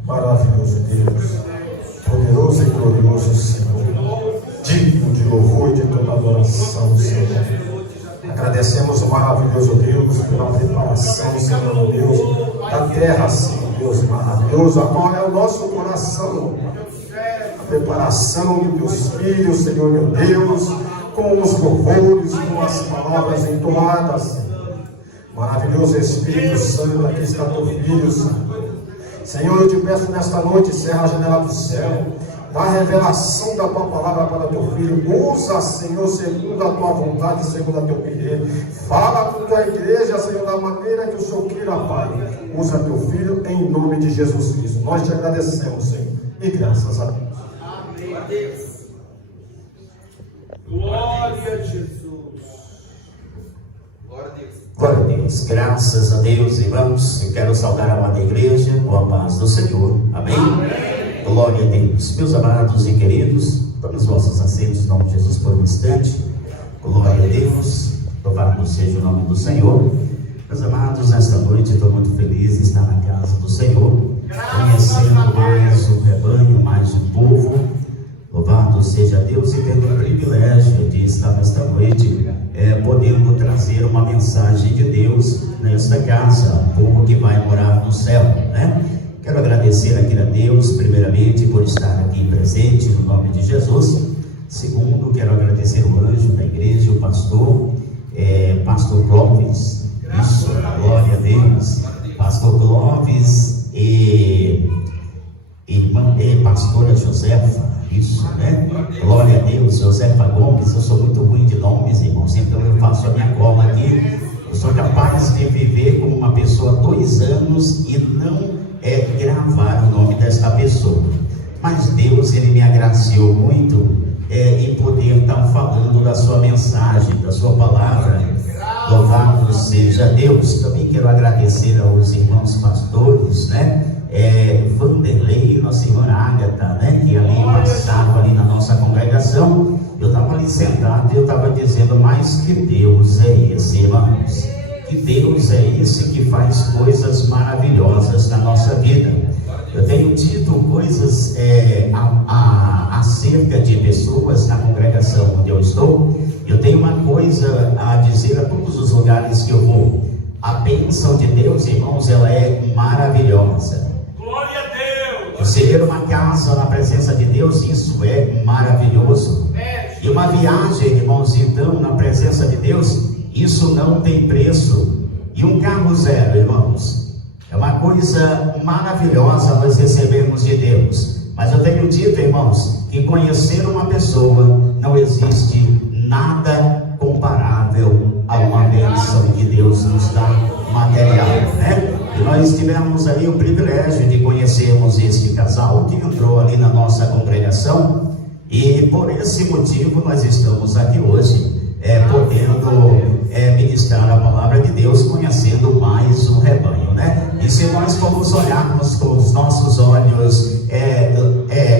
Maravilhoso Deus, poderoso e glorioso Senhor, digno de louvor e de toda adoração, Senhor. Agradecemos o maravilhoso Deus pela preparação, Senhor meu Deus, da terra, Senhor Deus maravilhoso, a qual é o nosso coração. A preparação dos teus filhos, Senhor meu Deus, com os louvores, com as palavras entoadas, Senhor. Maravilhoso Espírito Santo, aqui está teu filho, Senhor. Senhor, eu te peço nesta noite, cerra a janela do céu, dá a revelação da tua palavra para teu filho, usa, Senhor, segundo a tua vontade, segundo a teu querer, fala com tua igreja, Senhor, da maneira que o Senhor queira, Pai, usa teu filho em nome de Jesus Cristo. Nós te agradecemos, Senhor, e graças a Deus. Amém. A Deus. Glória a Jesus. Glória a Deus. Glória a Deus, graças a Deus, irmãos. Eu quero saudar a amada igreja com a paz do Senhor, amém? Amém. Glória a Deus, meus amados e queridos, tomem os vossos assentos em nome de Jesus por um instante. Glória a Deus, louvado seja o nome do Senhor. Meus amados, nesta noite estou muito feliz de estar na casa do Senhor, conhecendo mais um rebanho, mais um povo. Louvado seja Deus, e tendo o privilégio de estar nesta noite podendo trazer uma mensagem de Deus nesta casa, um povo que vai morar no céu, né? Quero agradecer aqui a Deus, primeiramente, por estar aqui presente, no nome de Jesus. Segundo, quero agradecer o anjo da igreja, o pastor Clóvis, isso, glória a Deus, pastor Clóvis e pastora Josefa, isso, né? Glória a Deus, Josefa Gomes. Eu sou muito ruim de nomes, irmãos, então eu faço a minha cola aqui. Eu sou capaz de viver como uma pessoa 2 anos e não gravar o nome desta pessoa, mas Deus, Ele me agraciou muito em poder estar falando da sua mensagem, da sua palavra. Louvado seja Deus. Também quero agradecer aos irmãos pastores, né? Vanderlei e nossa irmã Ágata, né? Que ali passava ali na nossa congregação. Eu estava ali sentado e eu estava dizendo, mas que Deus é esse, irmãos? Que Deus é esse que faz coisas maravilhosas na nossa vida. Eu tenho dito coisas acerca de pessoas na congregação onde eu estou. Eu tenho uma coisa a dizer a todos os lugares que eu vou. A bênção de Deus, irmãos, ela é maravilhosa. Glória a Deus. Você ter uma casa na presença de Deus, isso é maravilhoso. E uma viagem, irmãos, então, na presença de Deus, isso não tem preço. E um carro zero, irmãos, é uma coisa maravilhosa nós recebermos de Deus. Mas eu tenho dito, irmãos, que conhecer uma pessoa não existe nada comparável a uma bênção que Deus nos dá material, né? E nós tivemos ali o privilégio de conhecermos este casal que entrou ali na nossa congregação, e por esse motivo nós estamos aqui hoje, podendo ministrar a palavra de Deus, conhecendo mais um rebanho, né? E se nós formos olharmos com os nossos olhos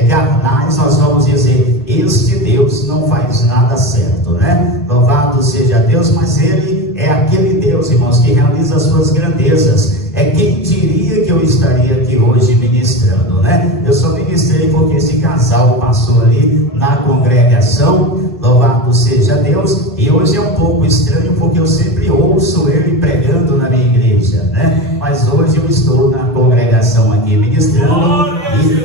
carnais, nós vamos dizer, este Deus não faz nada certo, né? Louvado seja Deus, mas Ele é aquele Deus, irmãos, que realiza as suas grandezas. Quem diria que eu estaria aqui hoje ministrando, né? Eu só ministrei porque esse casal passou ali na congregação, louvado seja Deus, e hoje é um pouco estranho porque eu sempre ouço ele pregando na minha igreja, né? Mas hoje eu estou na congregação aqui ministrando,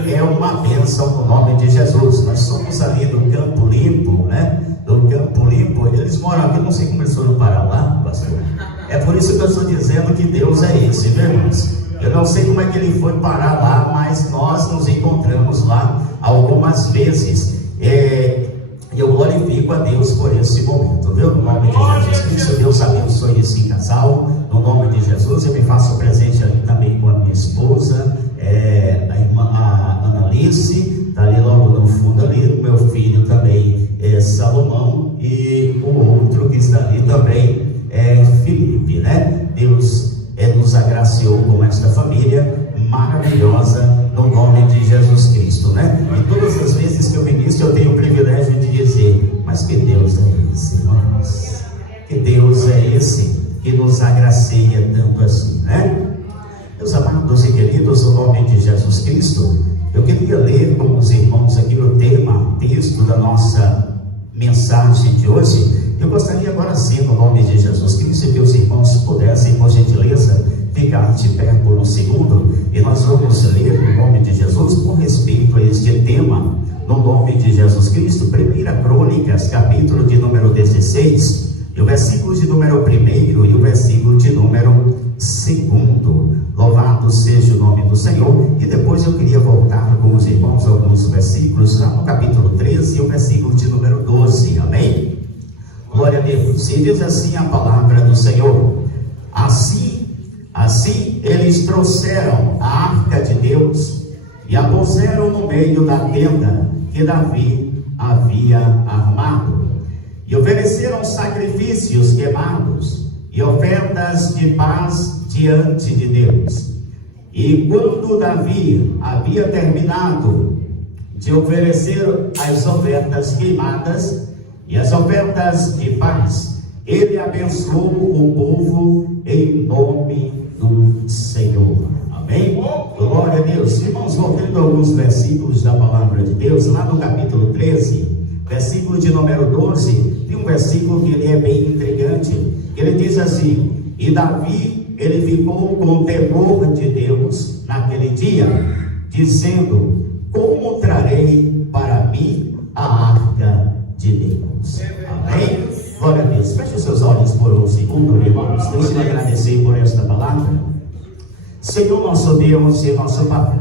e é uma bênção no nome de Jesus. Nós somos ali do Campo Limpo, né? Do Campo Limpo, eles moram aqui, não sei como eles foram para lá, pastor. É por isso que eu estou dizendo que Deus é esse, viu, irmãos? Eu não sei como é que ele foi parar lá, mas nós nos encontramos lá algumas vezes. Eu glorifico a Deus por esse momento, viu? No nome de Jesus Cristo, Deus abençoe esse casal. No nome de Jesus, eu me faço presente ali também com a minha esposa, a irmã Analice, está ali logo no fundo ali, o meu filho também, Salomão, e o outro que está ali também, Felipe, né? Deus nos agraciou com esta família maravilhosa no nome de Jesus Cristo, né? E todas as vezes que eu ministro, eu tenho o privilégio de dizer, mas que Deus é esse, irmãos? Que Deus é esse que nos agracia tanto assim, né? Meus amados e queridos, o nome de Jesus Cristo, eu queria ler com os irmãos aqui o texto da nossa mensagem de hoje. Eu gostaria agora sim, no nome de Jesus Cristo, que os irmãos pudessem, por gentileza, ficar de pé por um segundo, e nós vamos ler no nome de Jesus com respeito a este tema, no nome de Jesus Cristo. 1 Crônicas, capítulo de número 16, e o versículo de número 1 e o versículo de número 2. Louvado seja o nome do Senhor. E depois eu queria voltar com os irmãos alguns versículos, lá no capítulo 13 e o versículo de número 12, amém? Glória a Deus. E diz assim a palavra do Senhor: Assim eles trouxeram a arca de Deus e a puseram no meio da tenda que Davi havia armado, e ofereceram sacrifícios queimados e ofertas de paz diante de Deus. E quando Davi havia terminado de oferecer as ofertas queimadas e as ofertas de paz, ele abençoou o povo em nome do Senhor. Amém? Glória a Deus. Irmãos, voltando a alguns versículos da palavra de Deus, lá no capítulo 13, versículo de número 12, tem um versículo que ele é bem intrigante. Ele diz assim: e Davi, ele ficou com temor de Deus naquele dia, dizendo: como trarei para mim a arca de Deus? Amém? Glória a Deus. Feche os seus olhos por um segundo, irmãos. Deixe-me agradecer por esta palavra. Senhor nosso Deus e nosso Pai,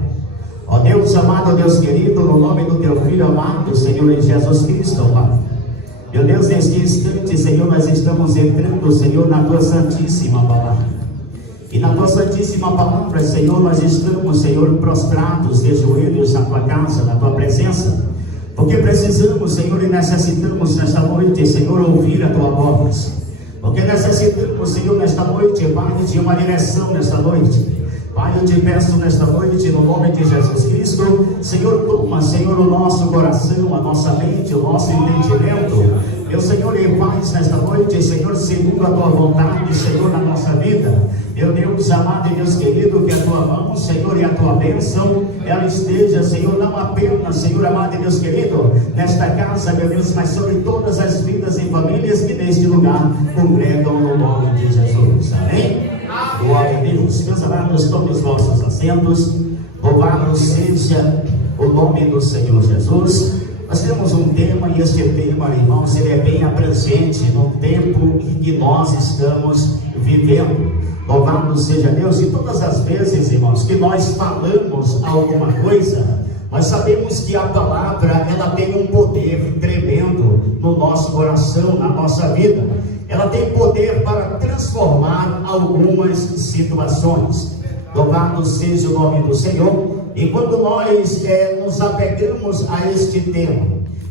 ó Deus amado, Deus querido, no nome do Teu Filho amado, Senhor Jesus Cristo, Pai. Meu Deus, neste instante, Senhor, nós estamos entrando, Senhor, na Tua santíssima palavra. E na Tua santíssima palavra, Senhor, nós estamos, Senhor, prostrados de joelhos na Tua casa, na Tua presença, porque precisamos, Senhor, e necessitamos nesta noite, Senhor, ouvir a Tua voz. Porque necessitamos, Senhor, nesta noite, Pai, de uma direção nesta noite. Pai, eu te peço nesta noite, no nome de Jesus Cristo, Senhor, toma, Senhor, o nosso coração, a nossa mente, o nosso entendimento. Meu Senhor, e faz nesta noite, Senhor, segundo a Tua vontade, Senhor, na nossa vida. Meu Deus amado e Deus querido, que a Tua mão, Senhor, e a Tua bênção, ela esteja, Senhor, não apenas, Senhor amado e Deus querido, nesta casa, meu Deus, mas sobre todas as vidas e famílias que neste lugar congregam no nome de Jesus. Amém? Glória a Deus. Meus amados, tomem os vossos assentos. Louvado seja o nome do Senhor Jesus. Nós temos um tema, e este tema, irmãos, ele é bem abrangente no tempo em que nós estamos vivendo. Louvado seja Deus. E todas as vezes, irmãos, que nós falamos alguma coisa, nós sabemos que a palavra, ela tem um poder tremendo no nosso coração, na nossa vida. Ela tem poder para transformar algumas situações. Louvado seja o nome do Senhor. E quando nós nos apegamos a este tema,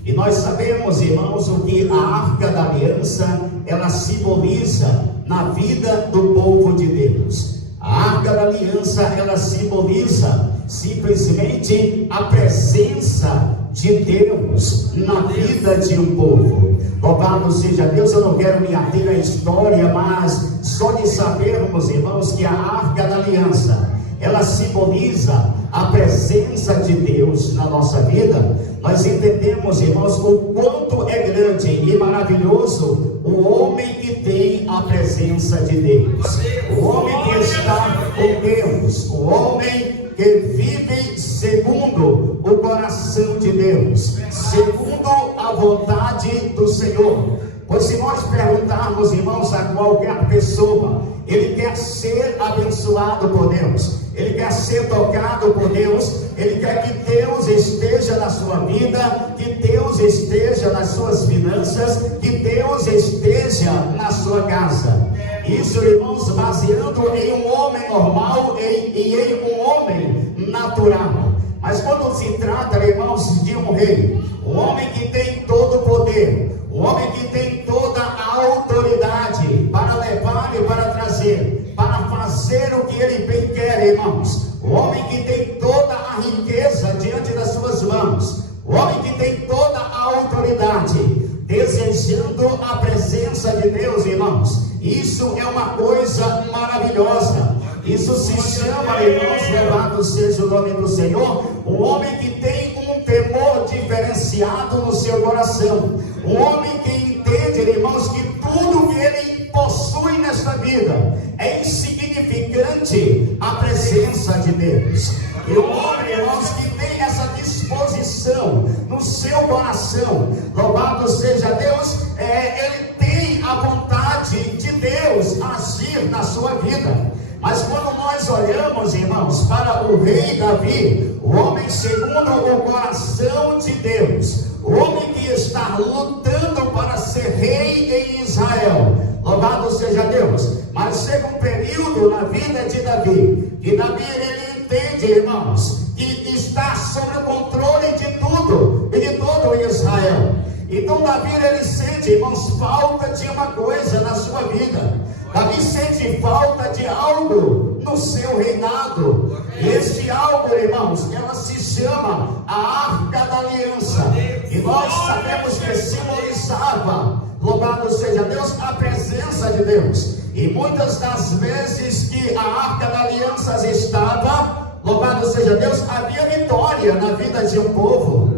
e nós sabemos, irmãos, o que a arca da aliança, ela simboliza na vida do povo de Deus. A arca da aliança, ela simboliza simplesmente a presença de Deus na vida de um povo. Louvado seja Deus. Eu não quero me ater à história, mas só de sabermos, irmãos, que a arca da aliança, ela simboliza a presença de Deus na nossa vida, nós entendemos, irmãos, o quanto é grande e maravilhoso o homem que tem a presença de Deus, o homem que está com Deus, o homem que vive segundo o coração de Deus, segundo a vontade do Senhor. Pois se nós perguntarmos, irmãos, a qualquer pessoa, ele quer ser abençoado por Deus, ele quer ser tocado por Deus, ele quer que Deus esteja na sua vida, que Deus esteja nas suas finanças, que Deus esteja na sua casa. Isso, irmãos, baseando em um homem normal e em um homem natural. Mas quando se trata, irmãos, de um rei, um homem que tem todo o poder, um homem que tem toda a autoridade para levar e para trazer, para fazer o que ele bem quer, irmãos, o homem que tem toda a riqueza diante das suas mãos, o homem que tem toda a autoridade, desejando a presença de Deus, irmãos. Isso é uma coisa maravilhosa. Isso se chama, irmãos, louvado seja o nome do Senhor, um homem que tem um temor diferenciado no seu coração. Um homem que entende, irmãos, que tudo que ele possui nesta vida é insignificante à presença de Deus. E o homem, irmãos, que tem essa disposição no seu coração, louvado seja Deus, ele tem a vontade de Deus agir na sua vida. Mas quando nós olhamos, irmãos, para o rei Davi, o homem segundo o coração de Deus, o homem que está lutando para ser rei em Israel, louvado seja Deus. Mas chega um período na vida de Davi, que Davi ele entende, irmãos, que está sob o controle de tudo e de todo Israel. Então Davi ele sente, irmãos, falta de uma coisa na sua vida. Davi sente falta de algo no seu reinado. E este algo, irmãos, ela se chama a Arca da Aliança. E nós sabemos que simbolizava, louvado seja Deus, a presença de Deus. E muitas das vezes que a Arca da Aliança estava, louvado seja Deus, havia vitória na vida de um povo.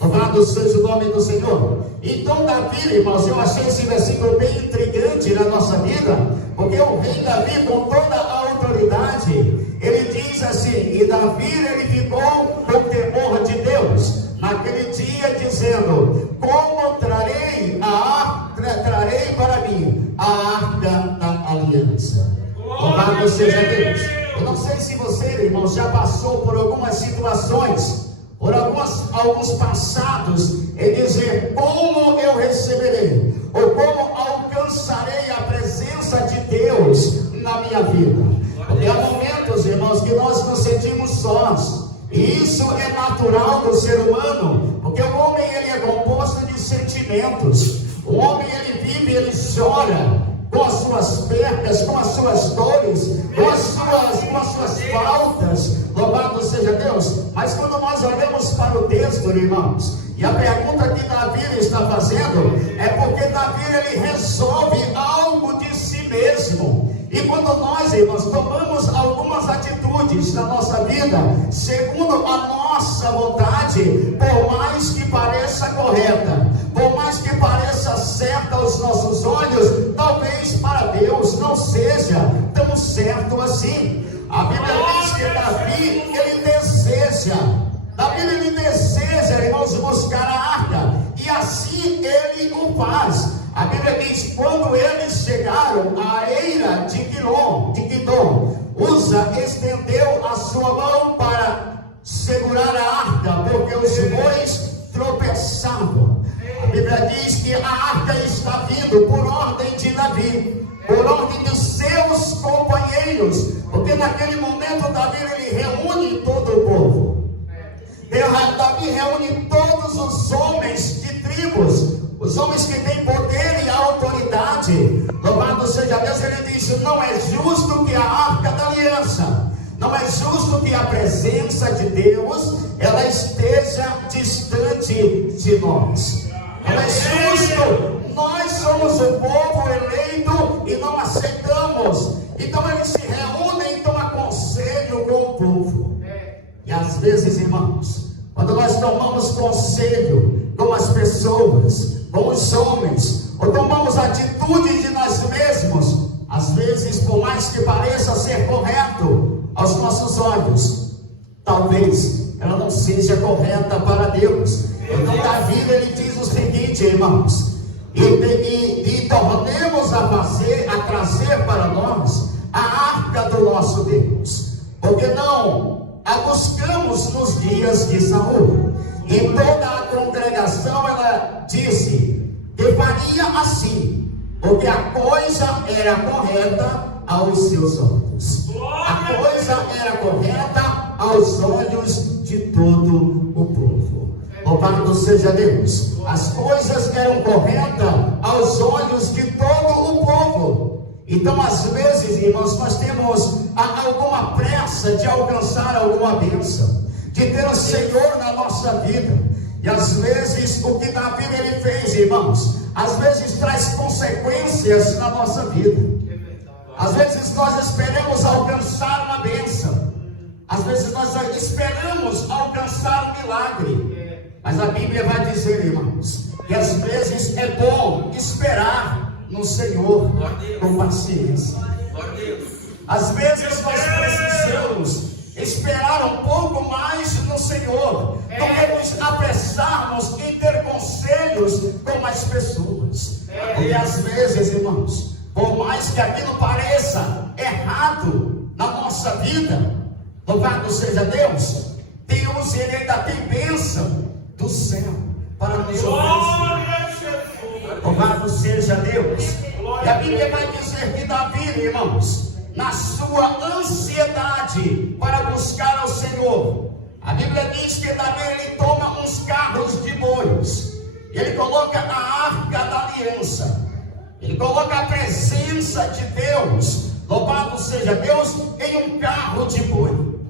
Louvado seja o nome do Senhor. Então Davi, irmãos, eu achei esse versículo bem intrigante na nossa vida, porque o rei Davi, com toda a autoridade, ele diz assim, e Davi ele ficou com temor de Deus naquele dia, dizendo: como trarei para mim a Arca da Aliança? Louvado seja Deus. Eu não sei se você, irmãos, já passou por algumas situações, por alguns passados, e dizer: como eu receberei, ou como alcançarei a presença de Deus na minha vida? Porque há momentos, irmãos, que nós nos sentimos sós, e isso é natural do ser humano, porque o homem ele é composto de sentimentos. O homem ele vive, ele chora com as suas percas, com as suas dores, com as suas faltas, louvado seja Deus. Mas quando nós olhamos para o texto, irmãos, e a pergunta que Davi está fazendo, é porque Davi ele resolve algo de si mesmo. E quando nós, irmãos, tomamos algumas atitudes na nossa vida, segundo a nossa vontade, por mais que pareça correta, por mais que pareça certa aos nossos olhos, talvez para Deus não seja tão certo assim. A Bíblia diz que Davi, ele deseja, irmãos, buscar a arca, e assim ele o faz. A Bíblia diz: quando eles chegaram à eira de Quidom, Uza estendeu a sua mão para segurar a arca, porque os bois tropeçavam. A Bíblia diz que a arca está vindo por ordem de Davi, por ordem dos seus companheiros, porque naquele momento Davi ele reúne todo o povo. Davi reúne todos os homens de tribos, os homens que têm poder e autoridade. Louvado seja Deus. Ele diz: não é justo que a Arca da Aliança, não é justo que a presença de Deus ela esteja distante de nós. Não é justo. Nós somos o povo eleito e não aceitamos. Então eles se reúnem e tomam conselho com o povo. E às vezes, irmãos, quando nós tomamos conselho com as pessoas, com os homens, ou tomamos atitude de nós mesmos, às vezes, por mais que pareça ser correto aos nossos olhos, talvez ela não seja correta para Deus. Então Davi ele diz o seguinte, irmãos: e tornemos a trazer para nós a arca do nosso Deus, porque não a buscamos nos dias de Saul. E toda a congregação ela disse que faria assim, porque a coisa era correta aos seus olhos. A coisa era correta aos olhos de todo o povo. Louvado seja Deus. As coisas eram corretas aos olhos de todo o povo. Então, às vezes, irmãos, nós temos alguma pressa de alcançar alguma bênção, de ter o Senhor na nossa vida. E às vezes, o que Davi ele fez, irmãos, às vezes traz consequências na nossa vida. Às vezes nós esperamos alcançar uma bênção. Às vezes nós esperamos alcançar um milagre. Mas a Bíblia vai dizer, irmãos, que às vezes é bom esperar no Senhor com paciência. Às vezes nós precisamos esperar um pouco mais no Senhor do que nos apressarmos em ter conselhos com as pessoas. E às vezes, irmãos, por mais que aquilo pareça errado na nossa vida, louvado seja Deus, Deus ele ainda tem bênção do céu para nos oferecer. Louvado seja Deus. E a Bíblia vai dizer que Davi, irmãos, na sua ansiedade para buscar ao Senhor, a Bíblia diz que Davi ele toma uns carros de bois, ele coloca a arca da aliança, ele coloca a presença de Deus, louvado seja Deus, em um carro de boi.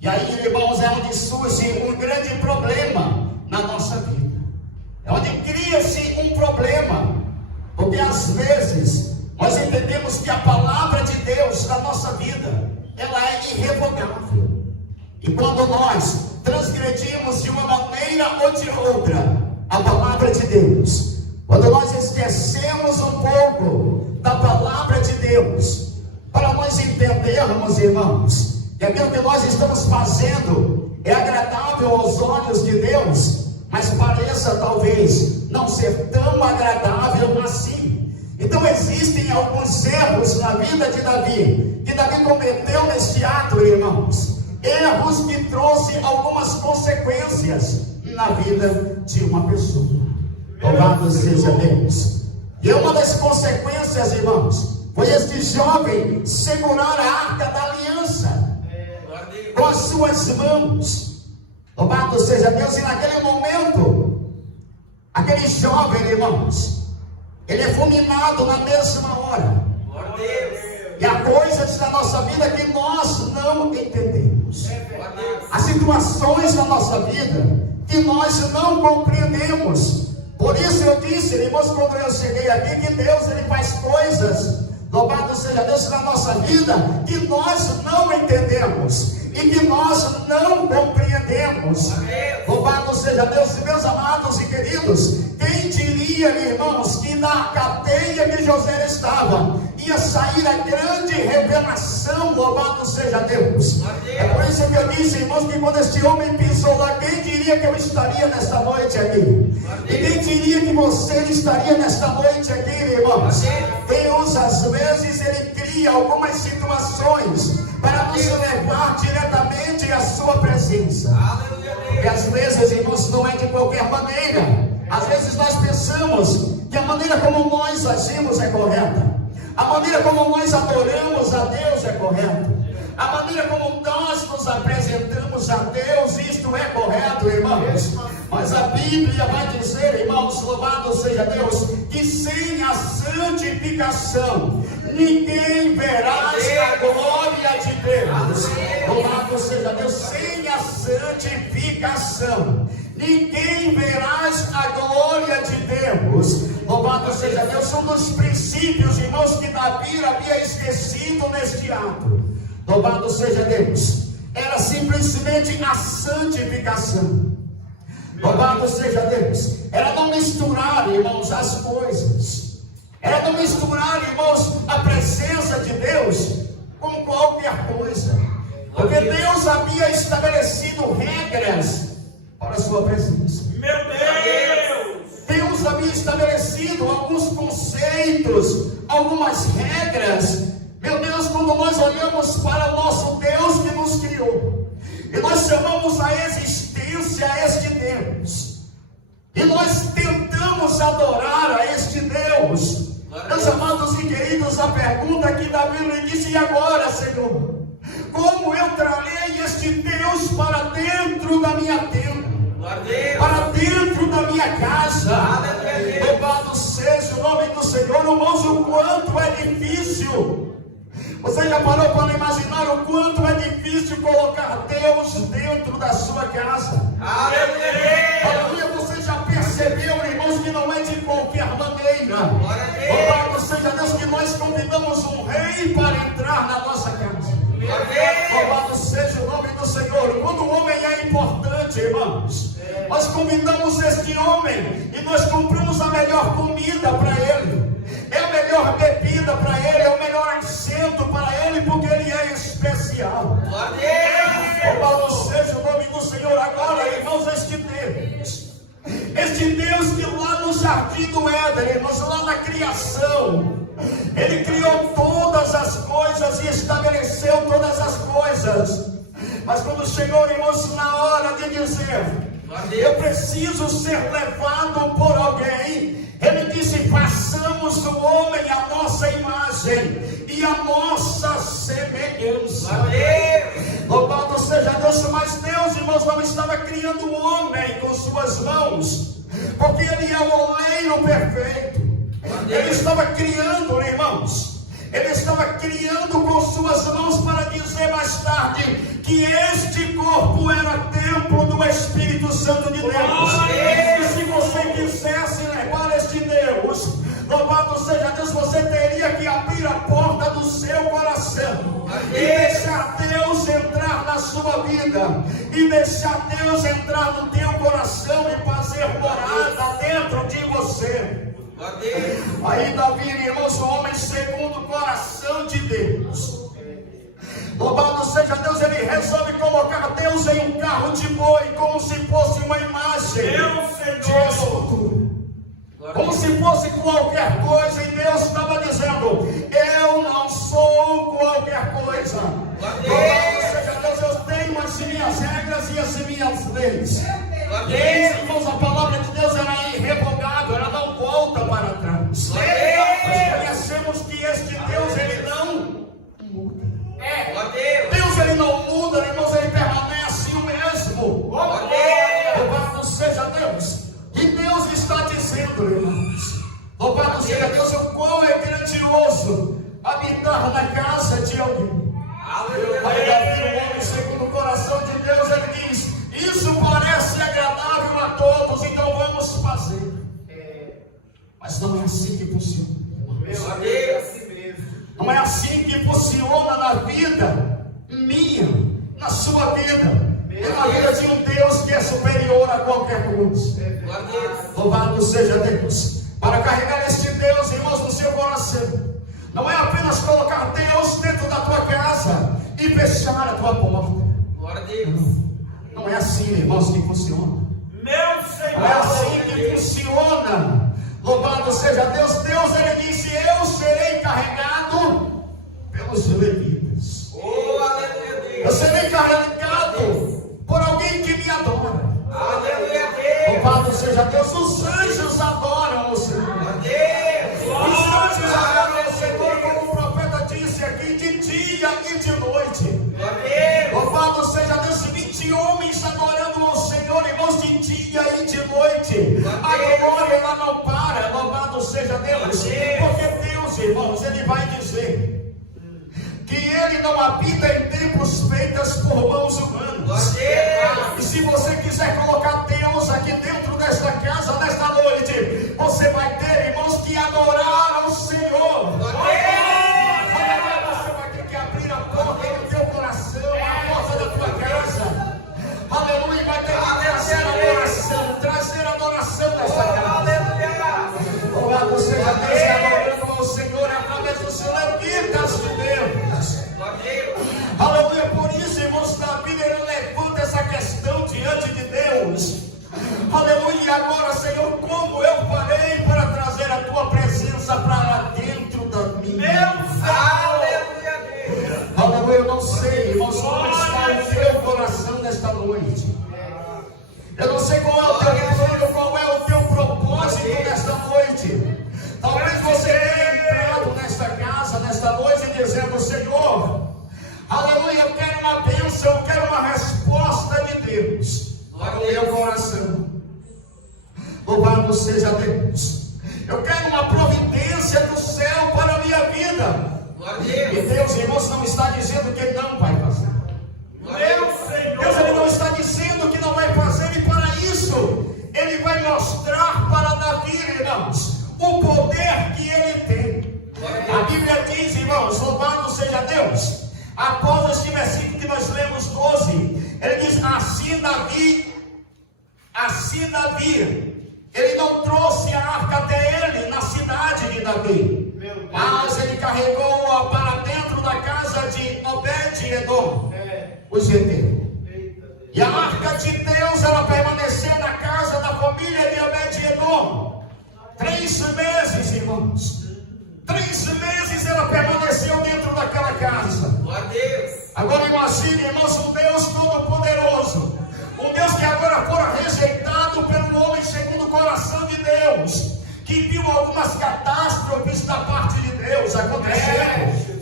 E aí, irmãos, é onde surge um grande problema na nossa vida, é onde cria-se um problema, porque às vezes nós entendemos que a palavra de Deus na nossa vida, ela é irrevogável. E quando nós transgredimos de uma maneira ou de outra a palavra de Deus, quando nós esquecemos um pouco da palavra de Deus, para nós entendermos, irmãos, que aquilo que nós estamos fazendo é agradável aos olhos de Deus, mas pareça talvez não ser tão agradável assim. Então existem alguns erros na vida de Davi, que Davi cometeu neste ato, irmãos, erros que trouxeram algumas consequências na vida de uma pessoa. Louvado seja Deus. E uma das consequências, irmãos, foi este jovem segurar a arca da aliança com as suas mãos. Louvado seja Deus. E naquele momento, aquele jovem, irmãos, ele é fulminado na mesma hora. E há coisas na nossa vida que nós não entendemos. Há situações na nossa vida que nós não compreendemos. Por isso eu disse, irmãos, quando eu cheguei aqui, que Deus ele faz coisas, louvado seja Deus, na nossa vida que nós não entendemos e que nós não compreendemos. Louvado seja Deus. Meus amados e queridos, quem diria, irmãos, que na cadeia que José estava ia sair a grande revelação, louvado seja Deus. É por isso que eu disse, irmãos, que quando este homem pisou lá, quem diria que eu estaria nesta noite aqui? E quem diria que você estaria nesta noite aqui, irmãos? Deus às vezes ele cria algumas situações para nos levar diretamente à sua presença. E às vezes, irmãos, não é de qualquer maneira. Às vezes nós pensamos que a maneira como nós agimos é correta, a maneira como nós adoramos a Deus é correta, a maneira como nós nos apresentamos a Deus, isto é correto, irmãos. Mas a Bíblia vai dizer, irmãos, louvado seja Deus, que sem a santificação ninguém verá a glória de Deus. Louvado seja Deus. Sem a santificação ninguém verá a glória de Deus. Louvado seja Deus. Um dos princípios, irmãos, que Davi havia esquecido neste ato, louvado seja Deus, era simplesmente a santificação. Louvado seja Deus. Era não misturar, irmãos, as coisas. Era não misturar, irmãos, a presença de Deus com qualquer coisa. Porque Deus havia estabelecido regras para a sua presença. Meu Deus! Deus havia estabelecido alguns conceitos, algumas regras. Meu Deus, quando nós olhamos para o nosso Deus que nos criou, e nós chamamos a existência a este Deus, e nós tentamos adorar a este Deus, meus amados e queridos, a pergunta que Davi lhe disse: e agora, Senhor, como eu trarei este Deus para dentro da minha tenda, para dentro da minha casa? Louvado seja o nome do Senhor. Irmãos, o quanto é difícil. Você já parou para imaginar o quanto é difícil colocar Deus dentro da sua casa? Aleluia! Você já percebeu, irmãos, que não é de qualquer maneira. Louvado seja Deus, que nós convidamos um rei para entrar na nossa casa. Louvado seja o nome do Senhor. Quando o homem é importante, irmãos, nós convidamos este homem e nós compramos a melhor comida para ele, é a melhor bebida para ele, é o melhor assento para ele, porque ele é especial. Louvado seja o nome do Senhor. Agora, irmãos, este Deus que lá no jardim do Éden, irmãos, lá na criação, Ele criou todas as coisas e estabeleceu todas as coisas. Mas quando chegou, irmãos, na hora de dizer, eu preciso ser levado por alguém, Ele disse, façamos o homem a nossa imagem e a nossa semelhança. Louvado seja Deus. Mas Deus, irmãos, não estava criando o homem com suas mãos, porque Ele é o oleiro perfeito. Ele estava criando, irmãos, Ele estava criando com suas mãos para dizer mais tarde que este corpo era templo do Espírito Santo de Deus. E se você quisesse levar este Deus, louvado seja Deus, você teria que abrir a porta do seu coração e deixar Deus entrar na sua vida, e deixar Deus entrar no teu coração e fazer morada dentro de você. Aí Davi, irmãos, o homem segundo o coração de Deus, louvado seja Deus, ele resolve colocar Deus em um carro de boi, como se fosse uma imagem de escultura, como se fosse qualquer coisa. E Deus estava dizendo, eu não sou qualquer coisa. Louvado seja Deus, eu tenho as minhas regras e as minhas leis. Irmãos, a palavra de Deus era irrevogável, ela não volta para trás. Nós conhecemos que este Deus, ele não muda. Deus, ele não muda, irmãos, ele permanece o mesmo. Louvado seja Deus. E Deus está dizendo, irmãos, louvado seja Deus, o qual é grandioso habitar na casa de alguém. Aí Davi, o homem segundo o coração de Deus, ele diz, isso parece agradável a todos, então vamos fazer. Mas não é assim que funciona. Não é assim que funciona na vida minha, na sua vida, e na vida de um Deus que é superior a qualquer coisa. Louvado seja Deus. Para carregar este Deus, irmãos, no seu coração, não é apenas colocar Deus dentro da tua casa e fechar a tua porta. Não é assim, irmãos, que funciona. Não é assim que funciona. Louvado seja Deus. Deus, ele disse, eu serei carregado pelos levitas. Eu serei carregado por alguém que me adora. Louvado seja Deus. Os anjos adoram o Senhor. Os anjos adoram o Senhor, como o profeta disse aqui, de dia e de noite. Louvado seja Deus. 20 homens adorando ao Senhor, irmãos, de dia e de noite. A glória ela não para. Louvado seja Deus. Porque Deus, irmãos, ele vai dizer que ele não habita em templos feitos por mãos humanas. E se você quiser colocar Deus aqui dentro desta casa, nesta noite, você vai ter, irmãos, que adorar ao Senhor. Você vai ter que abrir a porta do teu coração, a porta da tua casa. Aleluia, vai ter que trazer adoração nesta casa. Louvado seja Deus, e adorando ao Senhor através dos levitas de Deus. Aleluia, por isso, irmãos, Davi, ele levanta essa questão diante de Deus. Aleluia, e agora, Senhor, como eu farei para trazer a tua presença para dentro da minha vida? Aleluia, eu não sei, irmãos, como está o teu coração nesta noite. Eu não sei qual é o teu plano, qual é o teu propósito nesta noite. Talvez você tenha entrado nesta casa, nesta noite, dizendo, Senhor, aleluia, eu quero uma bênção, eu quero uma resposta de Deus para o meu coração. Louvado seja Deus. Eu quero uma providência do céu para a minha vida. E Deus, irmãos, não está dizendo que Ele não vai fazer. Deus, Ele não está dizendo que não vai fazer, e para isso Ele vai mostrar para Davi, irmãos, o poder que Ele tem. irmãos, louvado seja Deus. Após este versículo que nós lemos 12, ele diz: assim Davi, ele não trouxe a arca até ele na cidade de Davi, mas ele carregou-a para dentro da casa de Obed-Edom, o Geteu. E a arca de Deus, ela permaneceu na casa da família de Obed-Edom 3 meses, irmãos. 3 meses ela permaneceu dentro daquela casa. Agora imagine, irmãos, um Deus todo-poderoso, um Deus que agora fora rejeitado pelo homem segundo o coração de Deus, que viu algumas catástrofes da parte de Deus acontecendo.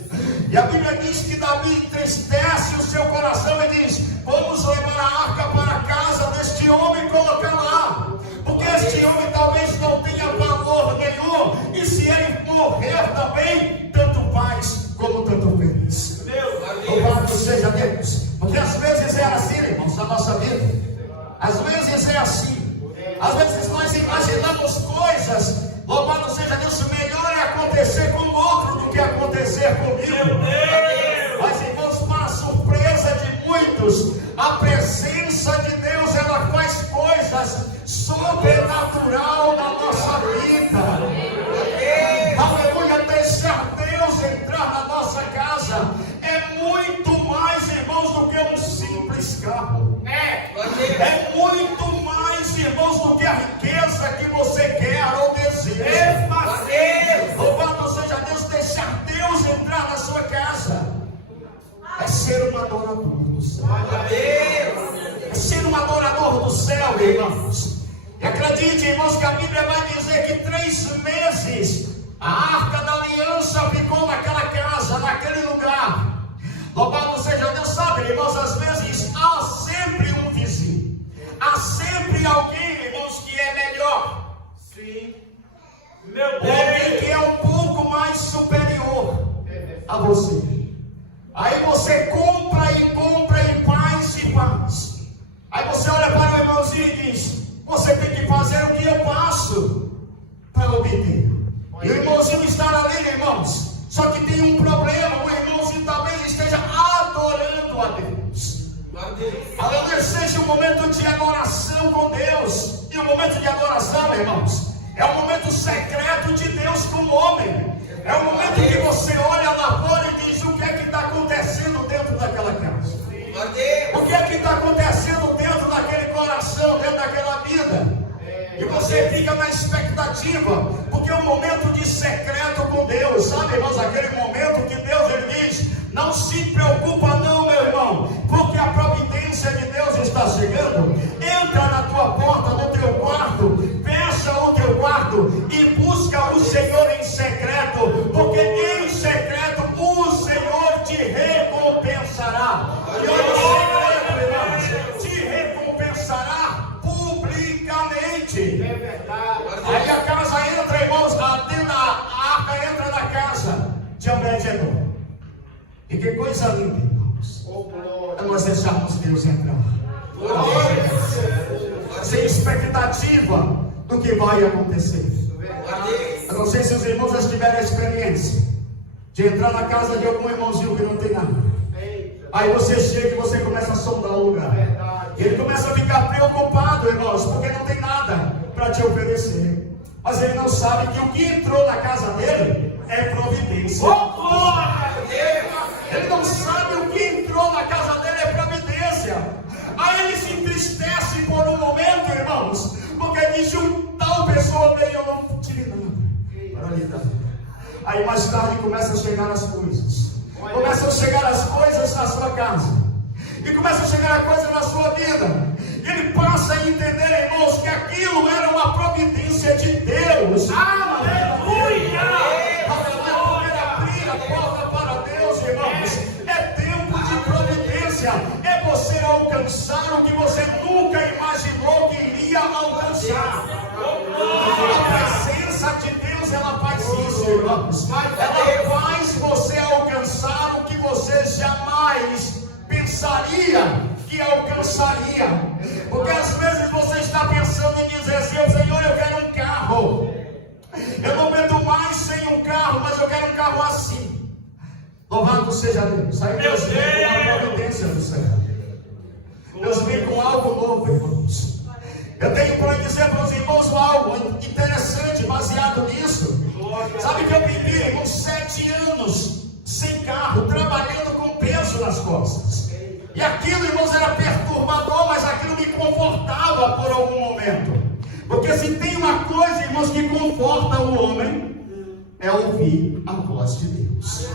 E a Bíblia diz que Davi entristece o seu coração e diz: vamos levar a arca para a casa deste homem e colocar lá, porque este homem talvez não tenha valor nenhum, e se ele morrer também, tanto faz como tanto fez. Louvado seja Deus. Porque às vezes é assim, irmãos, na nossa vida. Às vezes é assim. Às vezes nós imaginamos coisas, louvado seja Deus, melhor é acontecer com o outro do que acontecer comigo. Mas, irmãos, para a surpresa de muitos, a presença de Deus, ela faz coisas sobrenatural na nossa vida. Aleluia, deixar Deus entrar na nossa casa é muito mais, irmãos, do que um simples carro. É muito mais, irmãos, do que a riqueza que você quer ou deseja. Louvado seja Deus, deixar Deus entrar na sua casa é ser um adorador do céu. É ser um adorador do céu, irmãos. E acredite, irmãos, que a Bíblia vai dizer que 3 meses a arca da aliança ficou naquela casa, naquele lugar. Louvado seja Deus. Sabe, irmãos, às vezes há sempre um vizinho, há sempre alguém, irmãos, que é melhor. Sim. Alguém que é um pouco mais superior a você. Aí você compra em paz e paz. Aí você olha para o irmãozinho e diz: você tem que fazer o que eu faço para obter. E o irmãozinho está ali, irmãos, só que tem um problema: o irmãozinho talvez esteja adorando a Deus. Aleluia, seja um momento de adoração com Deus. E o momento de adoração, irmãos, é um momento secreto de Deus com o homem. É um momento que você olha lá fora e diz: o que é que está acontecendo dentro daquela casa? O que é que está acontecendo dentro daquele coração, dentro daquela vida? E você fica na expectativa, porque é um momento de secreto com Deus, sabe, irmãos? Aquele momento que Deus, ele diz: não se preocupa não, meu irmão, porque a providência de Deus está chegando. Entra na tua porta, no teu quarto, fecha o teu quarto e busca o Senhor em secreto, porque em secreto o Senhor te recompensará. E o Senhor, irmãos, te recompensará publicamente. Aí a casa entra, irmãos, a arca entra na casa de Obed-Edom. E que coisa linda, irmãos, é nós deixarmos Deus entrar sem expectativa do que vai acontecer. Eu não sei se os irmãos já tiveram a experiência de entrar na casa de algum irmãozinho que não tem nada. Aí você chega e você começa a sondar o lugar. E ele começa a ficar preocupado, irmãos, porque não tem nada para te oferecer. Mas ele não sabe que o que entrou na casa dele é providência. Ele não sabe o que entrou na casa dele é providência. Aí ele se entristece por um momento, irmãos, porque diz: tal pessoa veio, eu não tive nada para lhe dar. Aí mais tarde começam a chegar as coisas. Começam a chegar as coisas na sua casa. E começa a chegar a coisa na sua vida. E ele passa a entender, irmãos, que aquilo era uma providência de Deus. Aleluia! Aleluia! Abrir a porta para Deus, irmãos, é tempo de providência. É você alcançar o que você nunca imaginou que iria alcançar. A presença de Deus, ela faz isso, irmãos. Ela faz você alcançar o que você jamais pensaria que alcançaria. Porque às vezes você está pensando em dizer assim: Senhor, eu quero um carro. Eu não aguento mais sem um carro, mas eu quero um carro assim. Louvado seja Deus. Aí Deus vem com uma providência do céu. Deus vem com algo novo, irmãos. Eu tenho para dizer para os irmãos algo interessante baseado nisso. Sabe que eu vivi, irmãos, 7 anos sem carro, trabalhando com peso nas costas. E aquilo, irmãos, era perturbador, mas aquilo me confortava por algum momento. Porque se tem uma coisa, irmãos, que conforta o homem, é ouvir a voz de Deus.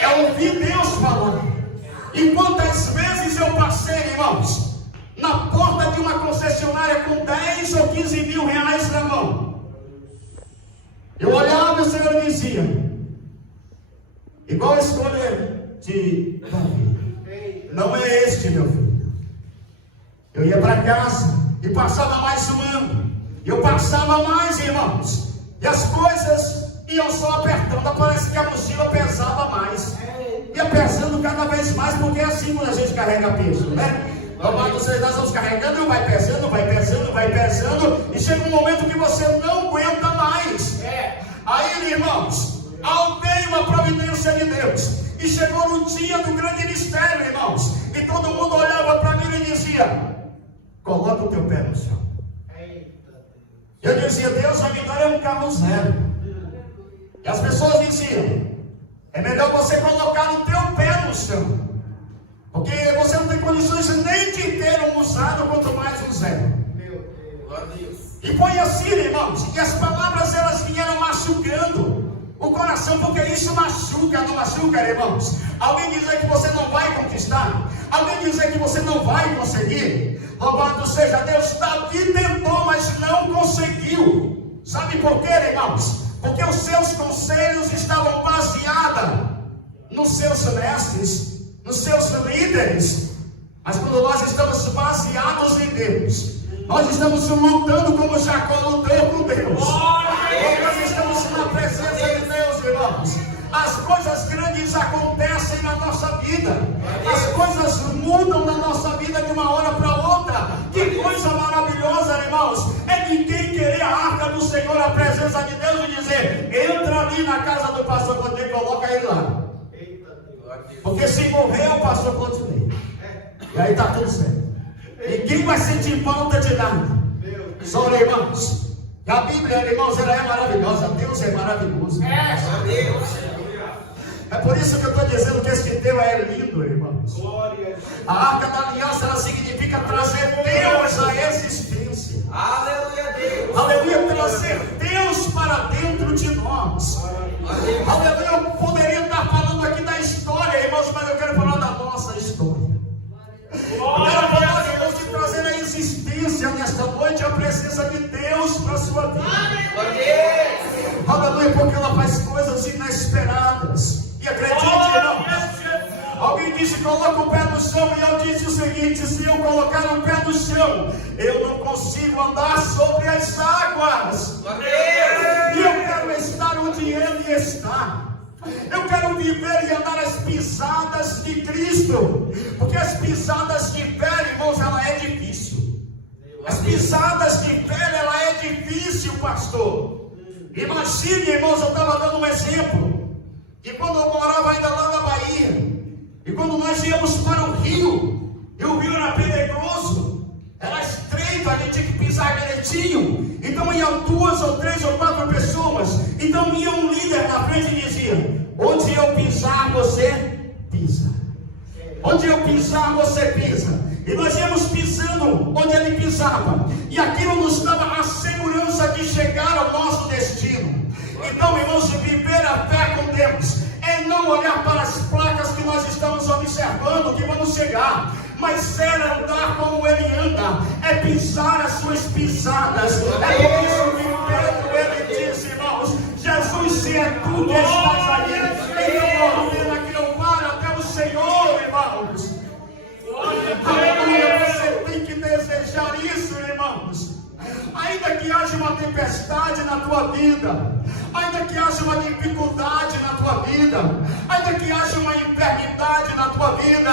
É ouvir Deus falando. E quantas vezes eu passei, irmãos, na porta de uma concessionária com 10 ou 15 mil reais na mão. Eu olhava e o Senhor dizia, igual a escolha de Davi, não é este, meu filho. Eu ia para casa e passava mais um ano. Eu passava mais, irmãos. E as coisas iam só apertando. Parece que a mochila pesava mais. Ia pesando cada vez mais, porque é assim quando a gente carrega peso, né? Louvado seja Deus, vamos carregando, vai pesando, vai pesando, vai pesando, e chega um momento que você não aguenta mais. Aí, irmãos, veio uma providência de Deus, e chegou no dia do grande mistério, irmãos, e todo mundo olhava para mim e dizia, coloca o teu pé no chão. Eu dizia, Deus vai me dar um carro zero. E as pessoas diziam, é melhor você colocar o teu pé no chão, porque você não tem condições nem de ter um usado, quanto mais um zero. E foi assim, irmãos, que as palavras elas vieram machucando o coração, porque isso machuca, não machuca, irmãos? Alguém dizer que você não vai conquistar, alguém dizer que você não vai conseguir. Louvado seja Deus, Davi tentou, mas não conseguiu. Sabe por quê, irmãos? Porque os seus conselhos estavam baseados nos seus mestres, nos seus líderes. Mas quando nós estamos baseados em Deus, nós estamos lutando como Jacó lutou com Deus. Quando nós estamos na presença de Deus, irmãos, as coisas grandes acontecem na nossa vida. As coisas mudam na nossa vida de uma hora para outra. Que coisa maravilhosa, irmãos, é ninguém querer a arca do Senhor, a presença de Deus, e dizer, entra ali na casa do pastor Claudinei, coloca ele lá. Porque se morrer o pastor Claudinei, e aí está tudo certo. Ninguém vai sentir falta de nada. Só, irmãos, a Bíblia, irmãos, ela é maravilhosa. Deus é maravilhoso. É por isso que eu estou dizendo que esse tema é lindo, irmãos. A arca da aliança, ela significa trazer Deus à existência. Aleluia, Deus. Aleluia, trazer Deus para dentro de nós. Aleluia, eu poderia estar falando aqui da história, irmãos, mas eu quero falar da nossa história. Eu quero falar, irmãos, de trazer a existência nesta noite, a presença de Deus para a sua vida. Aleluia, porque ela faz coisas inesperadas. E acredite, irmãos, alguém disse, coloca o pé no chão, e eu disse o seguinte, se eu colocar o pé no chão, eu não consigo andar sobre as águas. E eu quero estar onde Ele está. Eu quero viver e andar as pisadas de Cristo, porque as pisadas de fé, irmãos, ela é difícil. As pisadas de fé, ela é difícil, pastor. Imagine, irmãos, eu estava dando um exemplo, que quando eu morava ainda lá na Bahia, e quando nós íamos para o rio, e o rio era perigoso, era estreito, a gente tinha que pisar direitinho. Então iam 2 ou 3 ou 4 pessoas. Então ia um líder na frente e dizia, onde eu pisar, você pisa. Onde eu pisar, você pisa. E nós íamos pisando onde ele pisava, e aquilo nos dava a segurança de chegar ao nosso destino. Então, irmãos, viver a fé com Deus é não olhar para as placas que nós estamos observando que vamos chegar, mas é andar como Ele anda, é pisar as suas pisadas. É por isso que Pedro, ele disse, irmãos, Jesus, se é tu que estás ali, então ordena que eu vá até o Senhor, irmãos. Aleluia, você tem que desejar isso, irmãos. Ainda que haja uma tempestade na tua vida, ainda que haja uma dificuldade na tua vida, ainda que haja uma enfermidade na tua vida,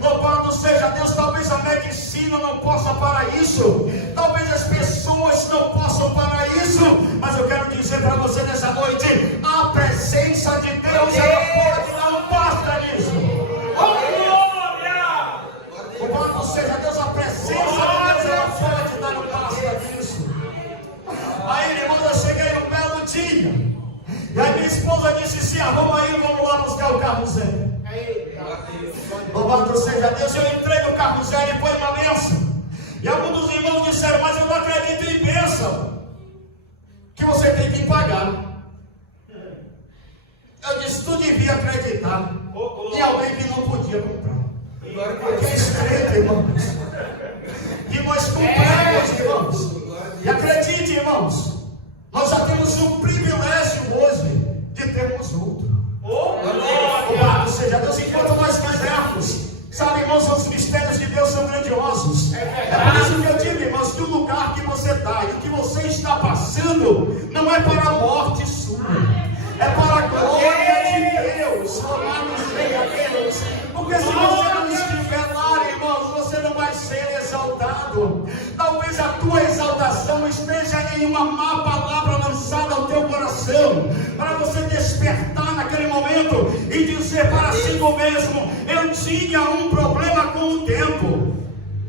louvado seja Deus, talvez a medicina não possa parar isso, talvez as pessoas não possam parar isso, mas eu quero dizer para você nessa noite, a presença de Deus, ela pode dar um acredita nisso? Louvado seja Deus, a presença de Deus, ela pode dar um basta nisso. Aí, irmãos, eu cheguei no belo dia. E aí minha esposa disse assim: arruma aí, vamos lá buscar o carro zero. Louvado seja Deus, eu entrei no carro zero e foi uma bênção. E alguns dos irmãos disseram: mas eu não acredito em bênção, que você tem que pagar. Eu disse: tu devia acreditar em alguém que não podia comprar. Porque é escrito, irmãos, que nós compramos, irmãos. E acredite, irmãos, nós já temos o privilégio hoje de termos outro. Louvado seja Deus, enquanto nós quisermos. Sabe, irmãos, os mistérios de Deus são grandiosos. É por isso que eu digo, irmãos, que o lugar que você está e o que você está passando não é para a morte sua, é para a glória de Deus. Louvado seja Deus. Porque se você não estiver lá, irmãos, você não vai ser exaltado. Talvez a tua exaltação esteja em uma má palavra lançada ao teu coração, para você despertar naquele momento e dizer para si mesmo: eu tinha um problema com o tempo.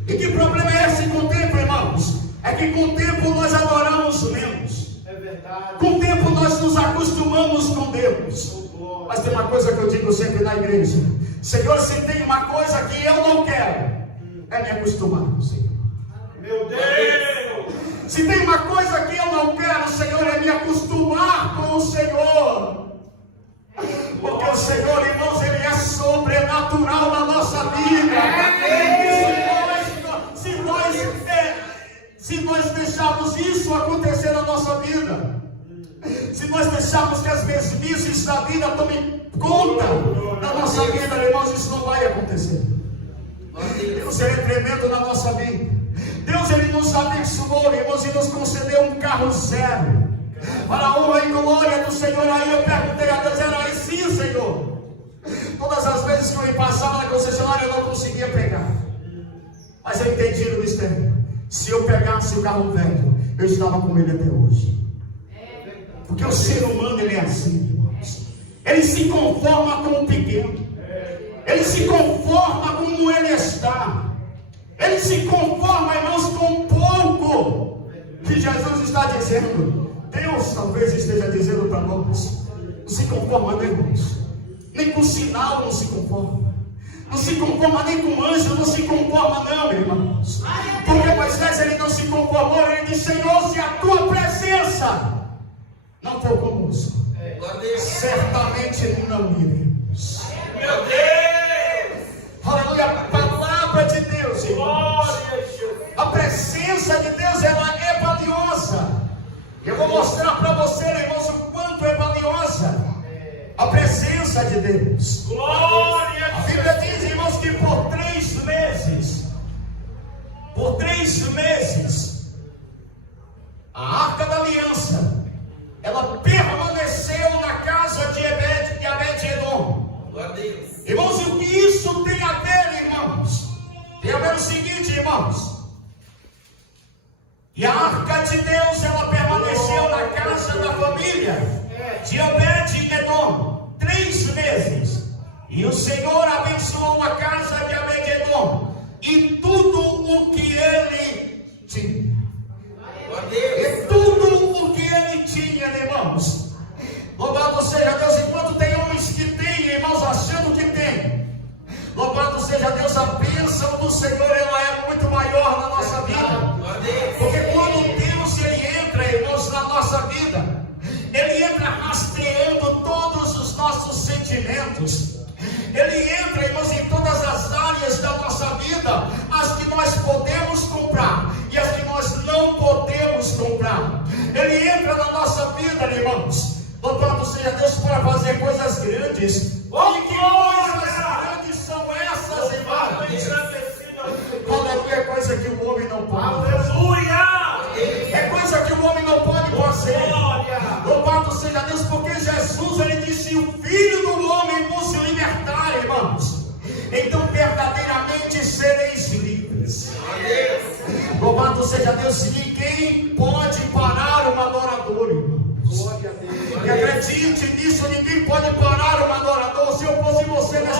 E que problema é esse com o tempo, irmãos? É que com o tempo nós adoramos menos. É verdade. Com o tempo nós nos acostumamos com Deus. Mas tem uma coisa que eu digo sempre na igreja: Senhor, se tem uma coisa que eu não quero, é me acostumar com o Senhor. Meu Deus! Se tem uma coisa que eu não quero, Senhor, é me acostumar com o Senhor. Porque o Senhor, irmãos, Ele é sobrenatural na nossa vida. Se nós deixarmos isso acontecer na nossa vida, se nós deixarmos que as mesmices da vida tomem conta da nossa vida, irmãos, isso não vai acontecer. Deus, Ele é tremendo na nossa vida. Deus, Ele nos abençoou, irmãos, e nos concedeu um carro zero. Para a honra e glória do Senhor. Aí eu perguntei a Deus: era aí sim, Senhor? Todas as vezes que eu ia passar na concessionária, eu não conseguia pegar. Mas eu entendi no mistério: se eu pegasse o carro velho, eu estava com ele até hoje. Porque o ser humano, ele é assim, irmãos. Ele se conforma com o pequeno. Ele se conforma como ele está. Ele se conforma, irmãos, com pouco. Que Jesus está dizendo. Deus talvez esteja dizendo para nós: não se conforma, não, irmãos. Nem com sinal não se conforma. Não se conforma nem com anjo, não se conforma não, irmãos. Porque Moisés, ele não se conformou. Ele disse: Senhor, se a tua presença não for conosco, certamente não iremos. Meu Deus! Aleluia, a palavra de Deus, irmãos. A presença de Deus, ela é valiosa. Eu vou mostrar para você, irmãos, o quanto é valiosa a presença de Deus. Glória! A Bíblia diz, irmãos, que por 3 meses, a Arca da Aliança, ela permaneceu na casa de Obed-Edom. Irmãos, e o que isso tem a ver, irmãos? Tem a ver o seguinte, irmãos: e a Arca de Deus, ela permaneceu na casa da família de Obed-Edom 3 meses. E o Senhor abençoou a casa de Obed-Edom e tudo o que ele tinha. E tudo o que ele tinha, irmãos. Louvado seja Deus. Enquanto tem homens que têm, irmãos, achando que tem, louvado seja Deus, a bênção do Senhor, ela é muito maior na nossa vida. Porque quando Deus, ele entra, irmãos, na nossa vida, ele entra rastreando todos os nossos sentimentos. Ele entra, irmãos, em todas as áreas da nossa vida, as que nós podemos comprar e as que nós não podemos comprar. Ele entra na nossa vida, irmãos. Louvado seja Deus, para fazer coisas grandes. E que coisas grandes são essas, irmãos? Aleluia, é coisa que o homem não pode. Aleluia! É coisa que o homem não pode fazer. Louvado seja Deus, porque Jesus, ele disse: o Filho do Homem vos libertar, irmãos, então verdadeiramente sereis livres. Louvado seja Deus. Ninguém pode parar um adorador, irmãos. E acredite nisso, ninguém pode parar um adorador. Se eu fosse você nessa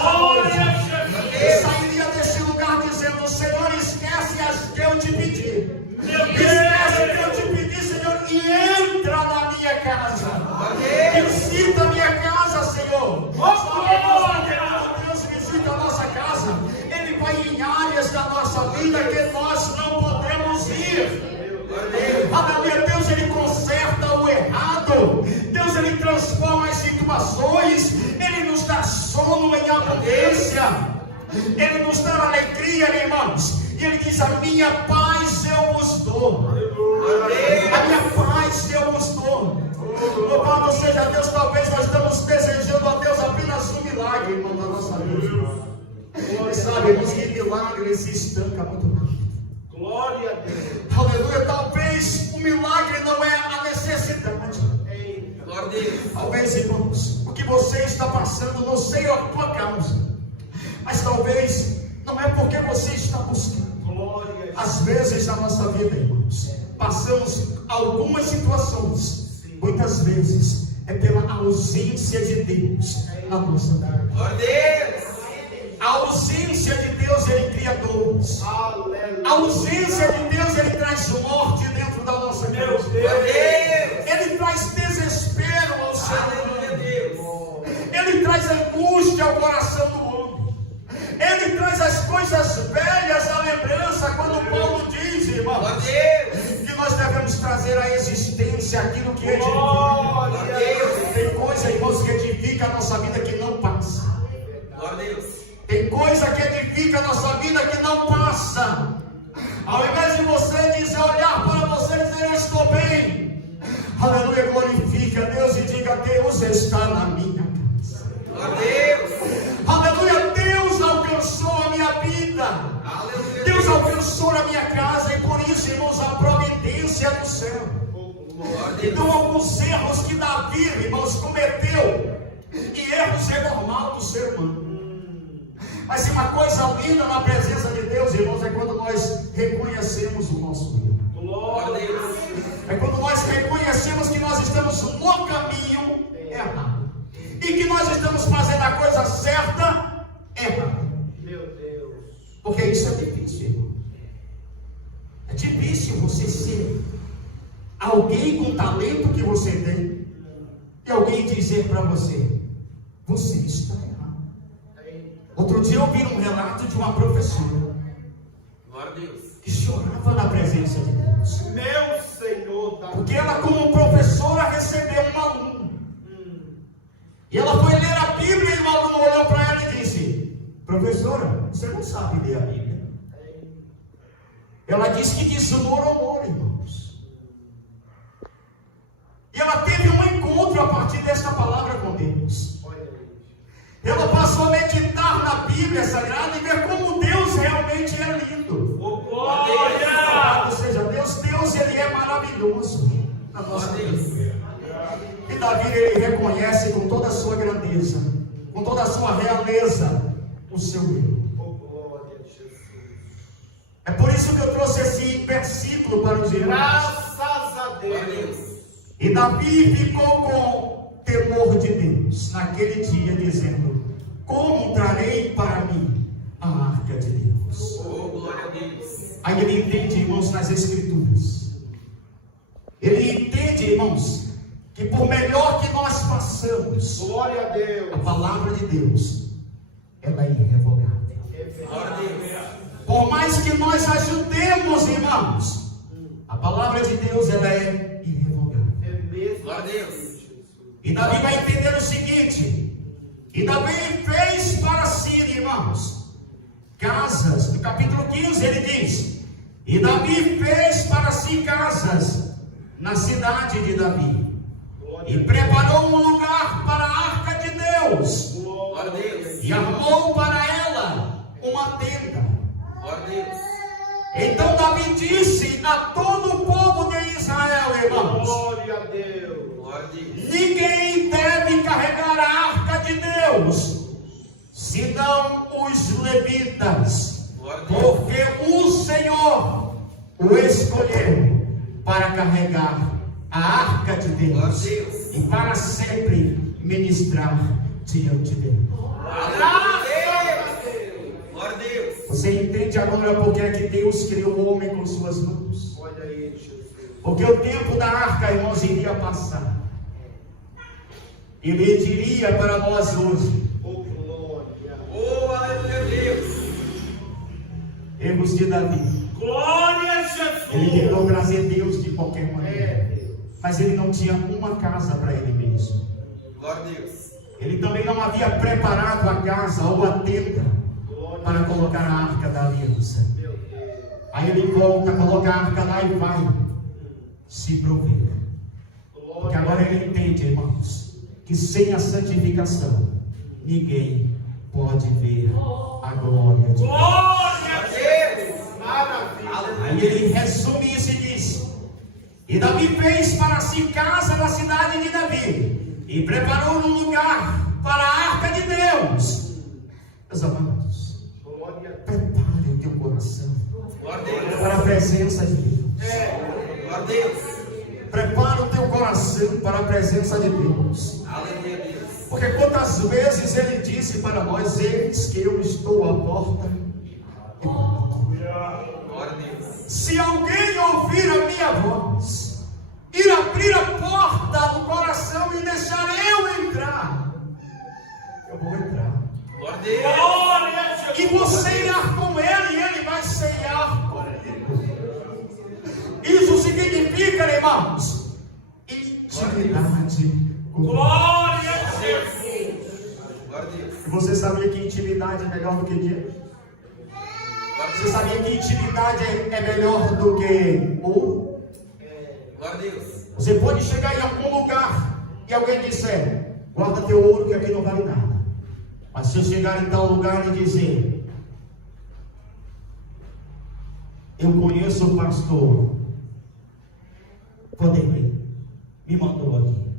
nossa vida que nós não podemos ir. Aleluia, Deus ele conserta o errado, Deus ele transforma as situações, ele nos dá sono em abundância, ele nos dá alegria, irmãos, e ele diz: a minha paz eu vos dou, a minha paz eu vos dou. Louvado seja Deus. Talvez nós estamos desejando a Deus apenas um milagre, irmão, da nossa vida. E sabemos que milagre se estanca muito rápido. Glória a Deus. Aleluia. Talvez o milagre não é a necessidade. Glória a Deus. Talvez, irmãos, o que você está passando, não sei a tua causa, mas talvez não é porque você está buscando. Glória a Deus. Às vezes na nossa vida, irmãos, passamos algumas situações. Muitas vezes é pela ausência de Deus na nossa vida. Glória a Deus. A ausência de Deus, ele cria dores. Aleluia. A ausência de Deus, ele traz morte dentro da nossa vida. Meu Deus. Ele traz desespero ao ser Aleluia, humano. Deus. Ele traz angústia ao coração do homem. Ele traz as coisas velhas à lembrança, quando Paulo diz, irmãos, Glória a Deus. que nós devemos trazer à existência aquilo que edifica. Glória a Deus. Tem coisa, irmãos, que edifica a nossa vida que não passa. Glória a Deus. Tem coisa que edifica a nossa vida que não passa. Ao invés de você dizer, olhar para você e dizer: eu estou bem, aleluia, glorifica a Deus e diga: Deus está na minha casa. Glória a Deus. Aleluia, Deus alcançou a minha vida. Aleluia. Deus alcançou a minha casa. E por isso, irmãos, a providência do céu. Glória a Deus. Então, alguns erros que Davi, irmãos, cometeu, e erros é normal do ser humano. Mas uma coisa linda na presença de Deus, irmãos, é quando nós reconhecemos o nosso erro. Glória a Deus. É quando nós reconhecemos que nós estamos no caminho errado. E que nós estamos fazendo a coisa certa errada. Meu Deus. Porque isso é difícil, irmão. É difícil você ser alguém com o talento que você tem e alguém dizer para você: você está errado. Outro dia eu vi um relato de uma professora Glória a Deus. que chorava na presença de Deus, Meu Senhor da porque ela, como professora, recebeu um aluno. E ela foi ler a Bíblia e o aluno olhou para ela e disse: professora, você não sabe ler a Bíblia. Ela disse que diz amor, irmãos. E ela teve um encontro a partir desta palavra com Deus. Ela passou a meditar na Bíblia Sagrada e ver como Deus realmente é lindo. Oh, glória. Ou seja, Deus ele é maravilhoso na nossa vida. E Davi, ele reconhece com toda a sua grandeza, com toda a sua realeza, o seu erro. Oh, glória a Jesus. É por isso que eu trouxe esse versículo para os irmãos. Graças a Deus. E Davi ficou com temor de Deus naquele dia, dizendo: como trarei para mim a arca de Deus? Oh, glória a Deus. Aí ele entende, irmãos, nas Escrituras. Ele entende, irmãos, que por melhor que nós façamos, Glória a Deus. a palavra de Deus, ela é irrevogável. Glória a Deus. Por mais que nós ajudemos, irmãos, a palavra de Deus, ela é irrevogável. É mesmo. Glória a Deus. E Davi vai entender o seguinte: e Davi fez para si, irmãos, casas. No capítulo 15 ele diz: e Davi fez para si casas na cidade de Davi, e preparou um lugar para a arca de Deus, Glória a Deus. e armou para ela uma tenda. Glória a Deus. Então Davi disse a todo o povo de Israel, irmãos: Glória a Deus. Glória a Deus. ninguém deve carregar a arca de Deus, senão os levitas, porque o Senhor o escolheu para carregar a arca de Deus e para sempre ministrar diante dele. Glória a Deus. Glória a Deus. Você entende agora porque é que Deus criou o homem com suas mãos? Olha aí, Jesus. Porque o tempo da arca, irmãos, iria passar. Ele diria para nós hoje: Oh, glória. Oh, aleluia, Deus. erros de Davi. Glória a Jesus. Ele tentou trazer Deus de qualquer maneira, mas ele não tinha uma casa para ele mesmo. Glória a Deus. Ele também não havia preparado a casa ou a tenda para colocar a arca da aliança. Aí ele volta, coloca a arca lá e vai se prover. Porque agora ele entende, irmãos, que sem a santificação ninguém pode ver a glória de Deus. Glória a Deus. Maravilha. Aí ele resume isso e diz: e Davi fez para si casa na cidade de Davi, e preparou um lugar para a arca de Deus. Meus amados, prepare o teu coração Glória a Deus. para a presença de Deus. Glória a Deus. Prepara o teu coração para a presença de Deus. Aleluia, Deus. Porque quantas vezes ele disse para nós: eis que eu estou à porta e bato. Glória a Deus. Se alguém ouvir a minha voz, ir abrir a porta do coração e deixar eu entrar, eu vou entrar. Glória a Deus. Glória a Jesus. E você irá com ele e ele vai ceiar com ele. Isso significa, irmãos, intimidade com Deus. Glória a Jesus. Glória a Deus. E você sabia que intimidade é melhor do que dinheiro? Você sabia que intimidade é melhor do que ouro? Glória a Deus. Você pode chegar em algum lugar e alguém disser: guarda teu ouro que aqui não vale nada. Mas se eu chegar em tal lugar e dizer: eu conheço o pastor Vanderlei, me mandou aqui.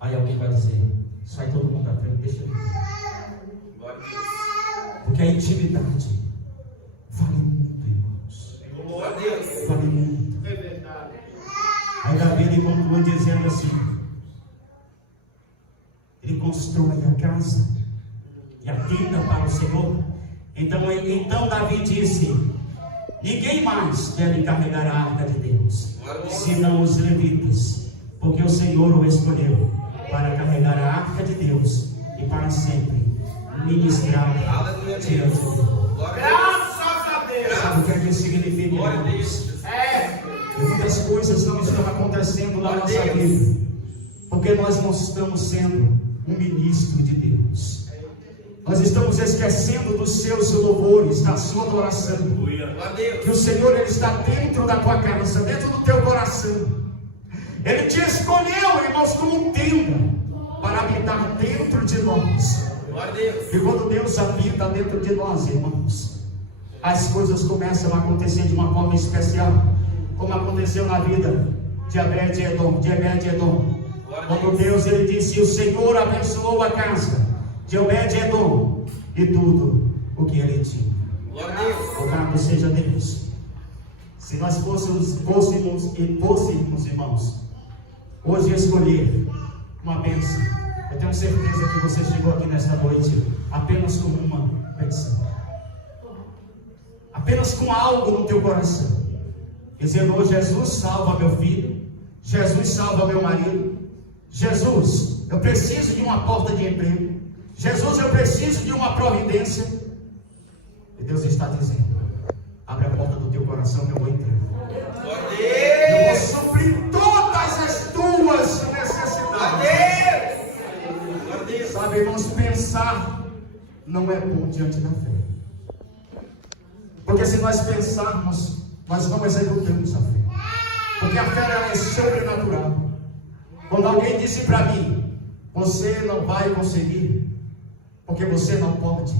Aí alguém vai dizer: sai todo mundo da frente, deixa eu ir. Glória a Deus. Porque a intimidade vale muito, irmãos. Glória a Deus. Vale muito. É verdade. Aí Davi ele conclui dizendo assim: ele constrói a casa e a tenda para o Senhor. Então Davi disse: ninguém mais deve carregar a arca de Deus, senão os levitas, porque o Senhor o escolheu para carregar a arca de Deus e para sempre ministrar Aleluia, diante de Deus. Deus. Graças a Deus. Sabe o que é que isso significa, Glória a irmãos? Deus. E muitas coisas não estão acontecendo na nossa vida, porque nós não estamos sendo um ministro de Deus. Nós estamos esquecendo dos seus louvores, da sua adoração. Glória a Deus. Que o Senhor ele está dentro da tua casa, dentro do teu coração. Ele te escolheu, irmãos, como tenda para habitar dentro de nós. Glória a Deus. E quando Deus habita dentro de nós, irmãos, as coisas começam a acontecer de uma forma especial, como aconteceu na vida de Obed-Edom. Quando Deus ele disse: o Senhor abençoou a casa de Obed-Edom e tudo o que ele tinha. Glória a Deus. Louvado seja Deus. Se nós fôssemos, irmãos, hoje escolher uma bênção, eu tenho certeza que você chegou aqui nesta noite apenas com uma bênção, apenas com algo no teu coração, dizendo: oh, Jesus, salva meu filho, Jesus, salva meu marido, Jesus, eu preciso de uma porta de emprego, Jesus, eu preciso de uma providência. E Deus está dizendo: abre a porta do teu coração que eu vou entrar. Glória a Eu vou Deus. suprir todas as tuas necessidades. Glória a Deus. Sabe, irmãos, pensar não é bom diante da fé. Porque se nós pensarmos, nós não executamos a fé. Porque a fé ela é sobrenatural. Quando alguém disse para mim: você não vai conseguir, porque você não pode.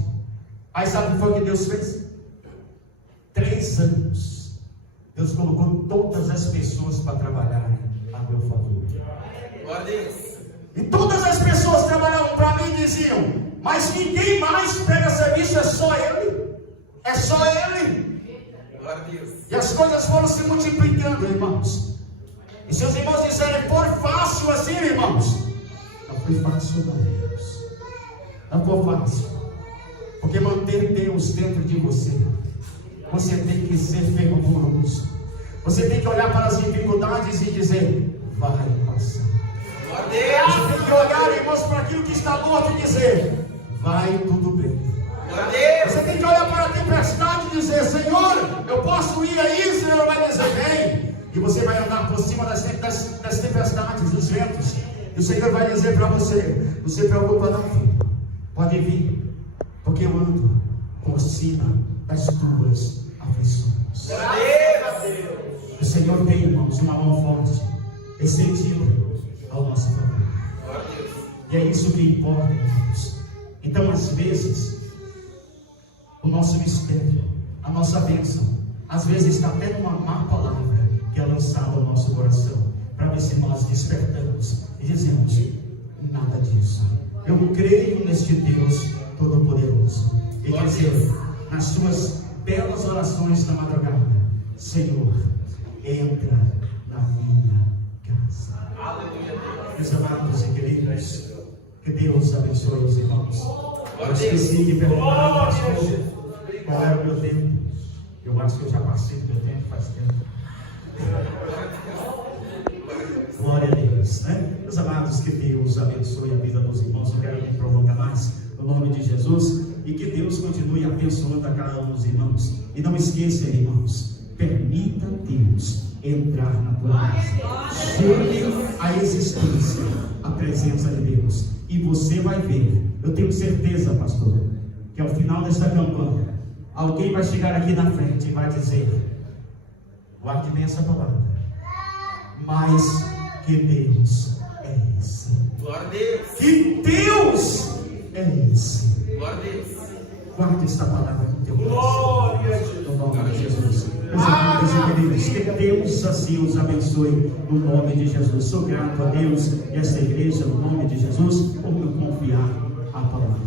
Aí sabe o que foi que Deus fez? 3 anos Deus colocou todas as pessoas para trabalharem a meu favor. Glória a Deus. E todas as pessoas trabalhavam para mim e diziam: mas ninguém mais pega serviço, é só ele. É só ele. Glória a Deus. E as coisas foram se multiplicando, irmãos. E seus irmãos disserem: foi fácil assim, irmãos? Não foi fácil, não, irmãos. Não foi fácil. Porque manter Deus dentro de você, você tem que ser fervoroso. Você tem que olhar para as dificuldades e dizer: vai passar. Glória a Deus. Você tem que olhar, irmãos, para aquilo que está morto e dizer: vai tudo bem. Glória a Deus. Você tem que olhar para a tempestade tempestade e dizer: Senhor, eu posso ir aí? O Senhor vai dizer: vem. E você vai andar por cima das tempestades, dos ventos. E o Senhor vai dizer para você: não se preocupa não, filho. Pode vir, porque eu ando por cima das tuas aflições. O Senhor tem, irmãos, uma mão forte, estendida ao nosso favor. E é isso que importa, irmãos. Então, às vezes, o nosso mistério, a nossa bênção, às vezes está até numa má palavra que é lançada ao nosso coração, para ver se nós despertamos e dizemos: nada disso. Eu creio neste Deus Todo-Poderoso. E dizer nas suas belas orações da madrugada: Senhor, entra na minha casa. Meus amados e queridos, que Deus abençoe os irmãos. Eu esqueci de perguntar qual era o meu tempo. Eu acho que eu já passei do meu tempo faz tempo. Glória a Deus, né? Meus amados, que Deus abençoe a vida dos irmãos. Eu quero me prolongar mais no nome de Jesus, e que Deus continue abençoando a cada um dos irmãos. E não esqueça, irmãos, permita Deus entrar na tua casa. Chame a existência, a presença de Deus, e você vai ver. Eu tenho certeza, pastor, que ao final desta campanha, alguém vai chegar aqui na frente e vai dizer: guarde bem essa palavra, mas que Deus é esse. Glória a Deus. Que Deus é esse. Glória a Deus. Guarde esta palavra no teu coração. No nome de Jesus. Meus amados e queridos, que Deus assim os abençoe no nome de Jesus. Sou grato a Deus e a esta igreja no nome de Jesus por me confiar a palavra.